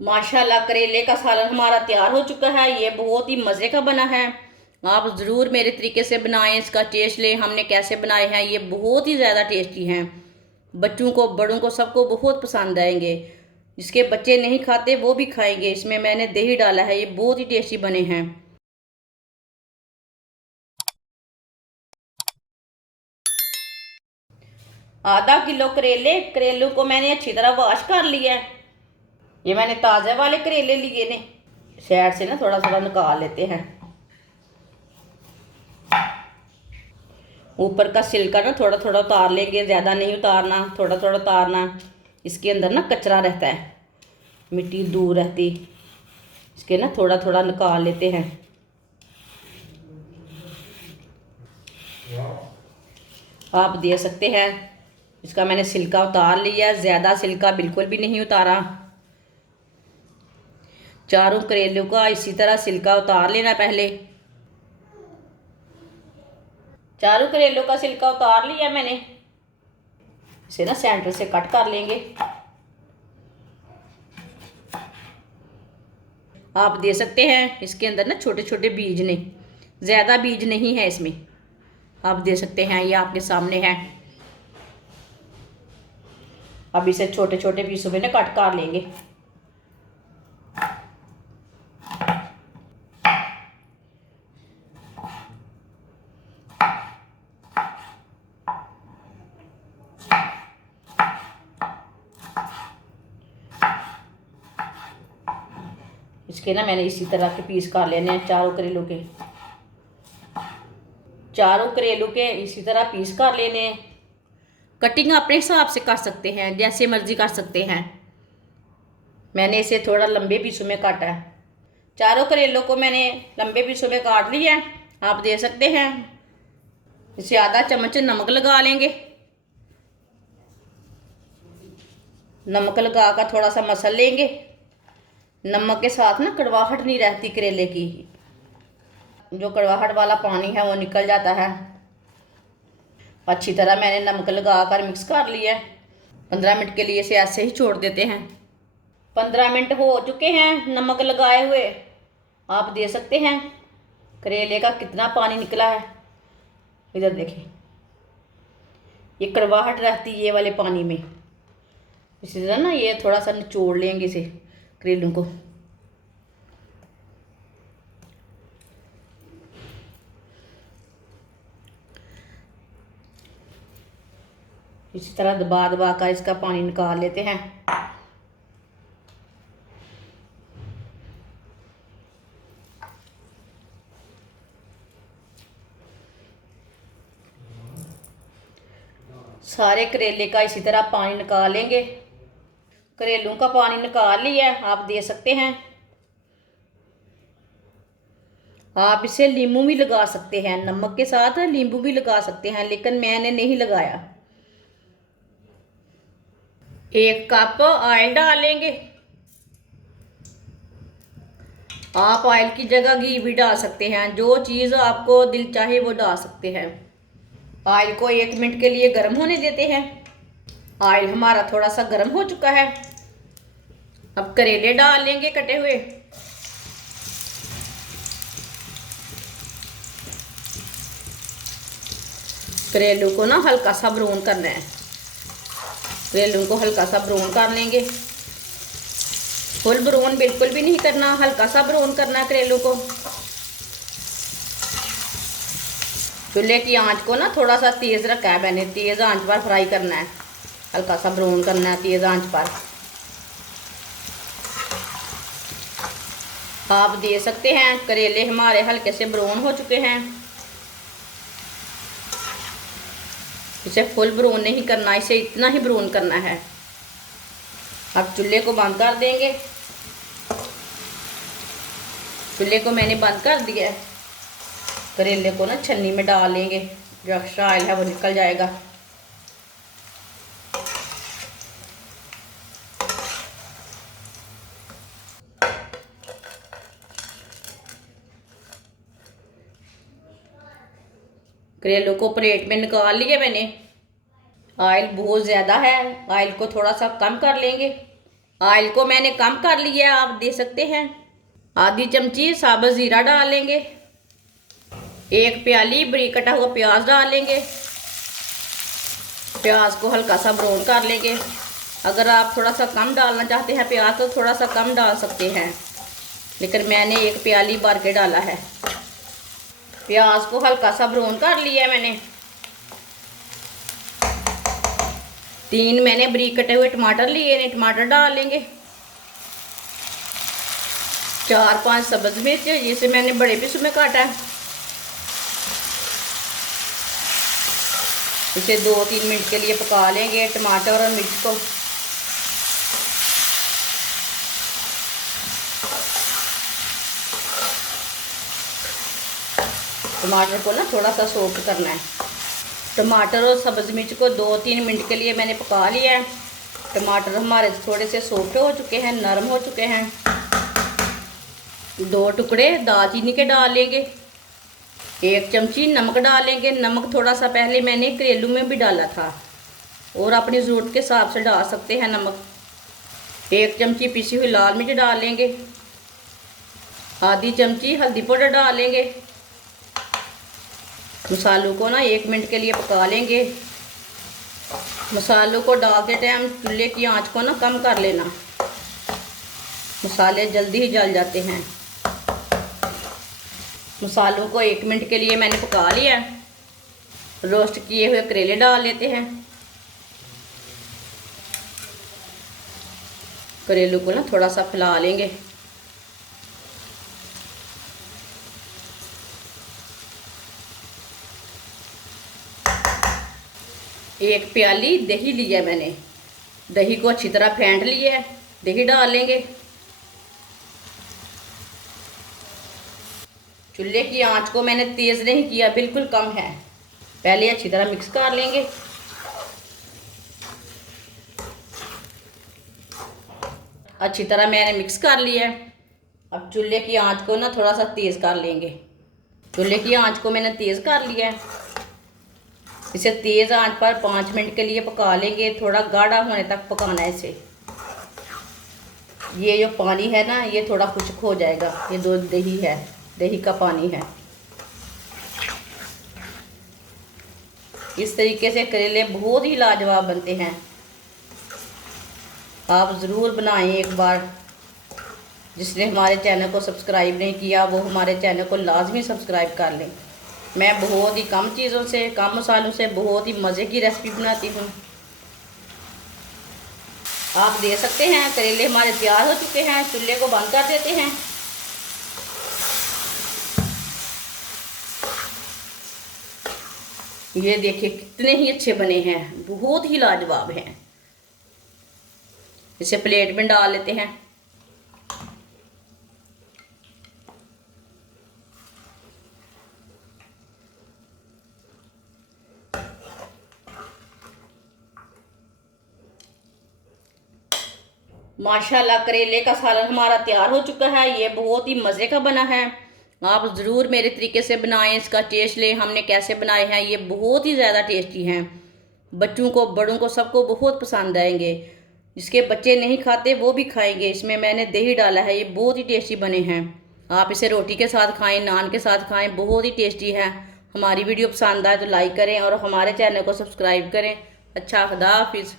माशाल्लाह करेले का सालन हमारा तैयार हो चुका है। ये बहुत ही मज़े का बना है। आप ज़रूर मेरे तरीके से बनाएं, इसका टेस्ट लें। हमने कैसे बनाए हैं, ये बहुत ही ज़्यादा टेस्टी हैं। बच्चों को, बड़ों को, सबको बहुत पसंद आएंगे। जिसके बच्चे नहीं खाते वो भी खाएंगे। इसमें मैंने दही डाला है, ये बहुत ही टेस्टी बने हैं। आधा किलो करेले, करेलों को मैंने अच्छी तरह वॉश कर लिया है। ये मैंने ताज़े वाले करेले लिए ने। साइड से ना थोड़ा थोड़ा निकाल लेते हैं। ऊपर का छिलका ना थोड़ा थोड़ा उतार लेंगे, ज़्यादा नहीं उतारना, थोड़ा थोड़ा उतारना। इसके अंदर ना कचरा रहता है, मिट्टी दूर रहती। इसके ना थोड़ा थोड़ा निकाल लेते हैं। आप दे सकते हैं। इसका मैंने छिलका उतार लिया, ज़्यादा छिलका बिल्कुल भी नहीं उतारा। चारों करेलों का इसी तरह छिलका उतार लेना पहले। चारों करेलों का छिलका उतार लिया मैंने। इसे ना सेंटर से कट कर लेंगे। आप दे सकते हैं। इसके अंदर ना छोटे छोटे बीज ने, ज़्यादा बीज नहीं है इसमें। आप दे सकते हैं, ये आपके सामने है। अब इसे छोटे छोटे पीसों में ना कट कर लेंगे। इसके ना मैंने इसी तरह के पीस कर लेने हैं। चारों करेलों के, चारों करेलों के इसी तरह पीस कर लेने हैं। कटिंग अपने हिसाब से कर सकते हैं, जैसे मर्जी कर सकते हैं। मैंने इसे थोड़ा लंबे पीसों में काटा है। चारों करेलों को मैंने लंबे पीसों में काट लिया है। आप दे सकते हैं। इसे आधा चम्मच नमक लगा लेंगे। नमक लगा कर थोड़ा सा मसल लेंगे। नमक के साथ ना कड़वाहट नहीं रहती करेले की। जो कड़वाहट वाला पानी है वो निकल जाता है। अच्छी तरह मैंने नमक लगा कर मिक्स कर लिया है। 15 मिनट के लिए इसे ऐसे ही छोड़ देते हैं। 15 मिनट हो चुके हैं नमक लगाए हुए। आप दे सकते हैं करेले का कितना पानी निकला है। इधर देखें, ये कड़वाहट रहती है ये वाले पानी में। इसी तरह ना ये थोड़ा सा निचोड़ लेंगे इसे, करेलों को। इसी तरह दबा दबा कर इसका पानी निकाल लेते हैं। सारे करेले का इसी तरह पानी निकाल लेंगे। करेलों का पानी निकाल लिया है। आप दे सकते हैं। आप इसे नींबू भी लगा सकते हैं, नमक के साथ नींबू भी लगा सकते हैं, लेकिन मैंने नहीं लगाया। 1 कप ऑयल डालेंगे। आप ऑयल की जगह घी भी डाल सकते हैं, जो चीज़ आपको दिल चाहे वो डाल सकते हैं। ऑयल को 1 मिनट के लिए गर्म होने देते हैं। ऑयल हमारा थोड़ा सा गर्म हो चुका है। अब करेले डाल लेंगे कटे हुए। करेलों को ना हल्का सा ब्राउन करना है। करेलों को हल्का सा ब्राउन कर लेंगे। फुल ब्राउन बिल्कुल भी नहीं करना, हल्का सा ब्राउन करना है करेलों को। चूल्हे की आंच को ना थोड़ा सा तेज़ रखा है मैंने, तेज़ आंच पर फ्राई करना है। हल्का सा ब्राउन करना है तेज़ आंच पर। आप दे सकते हैं। करेले हमारे हल्के से ब्राउन हो चुके हैं। इसे फुल ब्राउन नहीं करना, इसे इतना ही ब्राउन करना है। अब चूल्हे को बंद कर देंगे। चूल्हे को मैंने बंद कर दिया है। करेले को ना छन्नी में डाल लेंगे, जो एक्स्ट्रा ऑयल है वो निकल जाएगा। करेलों को प्लेट में निकाल लिया मैंने। ऑयल बहुत ज़्यादा है, ऑयल को थोड़ा सा कम कर लेंगे। ऑयल को मैंने कम कर लिया है, आप देख सकते हैं। आधी चमची साबुत ज़ीरा डालेंगे। 1 प्याली बारीक कटा हुआ प्याज डालेंगे। प्याज को हल्का सा ब्राउन कर लेंगे। अगर आप थोड़ा सा कम डालना चाहते हैं प्याज तो थोड़ा सा कम डाल सकते हैं, लेकिन मैंने 1 प्याली भर के डाला है। प्याज को हल्का सा ब्राउन कर लिया है मैंने। 3 मैंने बारीक कटे हुए टमाटर लिए हैं, टमाटर डाल लेंगे। 4-5 सब्ज़ मिर्च जिसे मैंने बड़े पीस में काटा है। इसे 2-3 मिनट के लिए पका लेंगे टमाटर और मिर्च को। टमाटर को ना थोड़ा सा सॉफ्ट करना है। टमाटर और सब्ज़ मिर्च को 2-3 मिनट के लिए मैंने पका लिया है। टमाटर हमारे थोड़े से सॉफ्ट हो चुके हैं, नरम हो चुके हैं। 2 टुकड़े दालचीनी के डाल लेंगे। 1 चमची नमक डालेंगे। नमक थोड़ा सा पहले मैंने करेलू में भी डाला था और अपनी ज़रूरत के हिसाब से डाल सकते हैं नमक। 1 चमची पिसी हुई लाल मिर्च डाल लेंगे। आधी चमची हल्दी पाउडर डाल लेंगे। मसालों को ना 1 मिनट के लिए पका लेंगे। मसालों को डालते टाइम चूल्हे की आंच को ना कम कर लेना, मसाले जल्दी ही जल जाते हैं। मसालों को 1 मिनट के लिए मैंने पका लिया। रोस्ट किए हुए करेले डाल लेते हैं। करेलों को ना थोड़ा सा फैला लेंगे। एक प्याली दही लिया मैंने। दही को अच्छी तरह फेंट लिया है। दही डाल लेंगे। चूल्हे की आंच को मैंने तेज़ नहीं किया, बिल्कुल कम है। पहले अच्छी तरह मिक्स कर लेंगे। अच्छी तरह मैंने मिक्स कर लिया है। अब चूल्हे की आंच को ना थोड़ा सा तेज़ कर लेंगे। चूल्हे की आंच को मैंने तेज़ कर लिया है। इसे तेज़ आंच पर 5 मिनट के लिए पका लेंगे। थोड़ा गाढ़ा होने तक पकाना है इसे। ये जो पानी है ना ये थोड़ा खुश्क हो जाएगा। ये दही है, दही का पानी है। इस तरीके से करेले बहुत ही लाजवाब बनते हैं। आप ज़रूर बनाएं एक बार। जिसने हमारे चैनल को सब्सक्राइब नहीं किया वो हमारे चैनल को लाजमी सब्सक्राइब कर लें। मैं बहुत ही कम चीज़ों से, कम मसालों से बहुत ही मज़े की रेसिपी बनाती हूँ। आप देख सकते हैं करेले हमारे तैयार हो चुके हैं। चूल्हे को बंद कर देते हैं। ये देखिए कितने ही अच्छे बने हैं, बहुत ही लाजवाब हैं। इसे प्लेट में डाल लेते हैं। माशाल्लाह करेले का सालन हमारा तैयार हो चुका है। ये बहुत ही मज़े का बना है। आप ज़रूर मेरे तरीके से बनाएं, इसका टेस्ट लें। हमने कैसे बनाए हैं ये बहुत ही ज़्यादा टेस्टी हैं। बच्चों को, बड़ों को, सबको बहुत पसंद आएंगे। जिसके बच्चे नहीं खाते वो भी खाएंगे। इसमें मैंने दही डाला है। ये बहुत ही टेस्टी बने हैं। आप इसे रोटी के साथ खाएँ, नान के साथ खाएँ, बहुत ही टेस्टी है। हमारी वीडियो पसंद आए तो लाइक करें और हमारे चैनल को सब्सक्राइब करें। अच्छा, खुदा हाफिज़।